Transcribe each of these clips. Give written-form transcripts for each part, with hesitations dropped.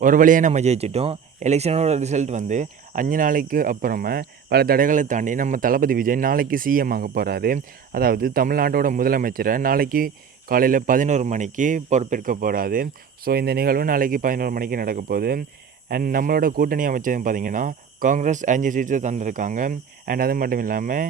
ஒரு வழியாக நம்ம ஜெயிச்சிட்டோம். எலெக்ஷனோட ரிசல்ட் வந்து 5 நாளைக்கு அப்புறமா பல தடைகளை தாண்டி நம்ம தளபதி விஜய் நாளைக்கு சிஎம் ஆக போகிறாரு. அதாவது தமிழ்நாட்டோட முதலமைச்சரை நாளைக்கு காலையில் 11 மணிக்கு பொறுப்பேற்க போகிறாரு. ஸோ இந்த நிகழ்வு நாளைக்கு 11 மணிக்கு நடக்க போகுது. அண்ட் நம்மளோட கூட்டணி அமைச்சதுன்னு பார்த்தீங்கன்னா காங்கிரஸ் 5 சீட்ஸை தந்திருக்காங்க. அண்ட் அது மட்டும் இல்லாமல்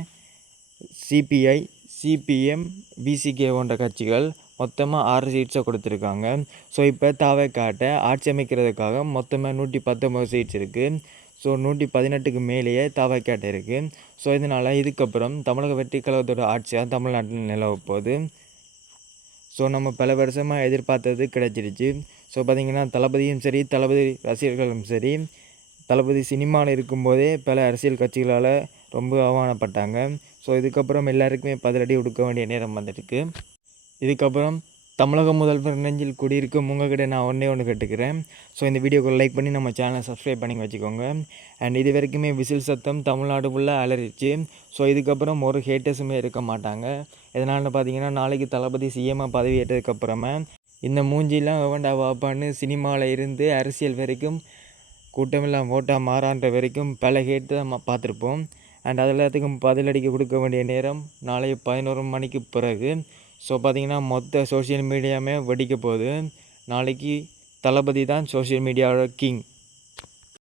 சிபிஐ, சிபிஎம், விசிகே போன்ற கட்சிகள் மொத்தமாக 6 சீட்ஸை கொடுத்துருக்காங்க. ஸோ இப்போ தாவேக்காட்ட ஆட்சி அமைக்கிறதுக்காக மொத்தமாக 119 சீட்ஸ் இருக்குது. ஸோ 118க்கு மேலேயே தாவேக்காட்ட இருக்குது. ஸோ இதனால் இதுக்கப்புறம் தமிழக வெற்றி கழகத்தோட ஆட்சியாக தமிழ்நாட்டில் நிலவ போகுது. ஸோ நம்ம பல வருஷமாக எதிர்பார்த்தது கிடைச்சிருச்சு. ஸோ பார்த்திங்கன்னா தளபதியும் சரி, தளபதி ரசிகர்களும் சரி, தளபதி சினிமாவில் இருக்கும்போதே பல அரசியல் கட்சிகளால் ரொம்ப அவமானப்பட்டாங்க. ஸோ இதுக்கப்புறம் எல்லாருக்குமே பதிலடி கொடுக்க வேண்டிய நேரம் வந்துருக்கு. இதுக்கப்புறம் தமிழக முதல்வர் நெஞ்சில் குடியிருக்கும் உங்கள்கிட்ட நான் ஒன்று கேட்டுக்கிறேன். ஸோ இந்த வீடியோக்கு லைக் பண்ணி நம்ம சேனலை சப்ஸ்கிரைப் பண்ணி வச்சுக்கோங்க. அண்ட் இது வரைக்குமே விசில் சத்தம் தமிழ்நாடு ஃபுல்லாக அலறிச்சு. ஸோ இதுக்கப்புறம் ஒரு ஹேட்டர்ஸுமே இருக்க மாட்டாங்க. எதனால்னு பார்த்தீங்கன்னா நாளைக்கு தளபதி சிஎம்மாக பதவி ஏற்றதுக்கப்புறமா இந்த மூஞ்சிலாம் எவன்டா வாப்பான்னு சினிமாவில் இருந்து அரசியல் வரைக்கும் கூட்டமெல்லாம் ஓட்டாக மாறான்ற வரைக்கும் பல ஹேட் தான் பார்த்துருப்போம். அண்ட் அது எல்லாத்துக்கும் பதிலடிக்க கொடுக்க வேண்டிய நேரம் நாளை 11 மணிக்கு பிறகு. ஸோ பார்த்திங்கன்னா மொத்த சோஷியல் மீடியாவுமே வெடிக்க போகுது. நாளைக்கு தளபதி தான் சோஷியல் மீடியாவோட கிங்.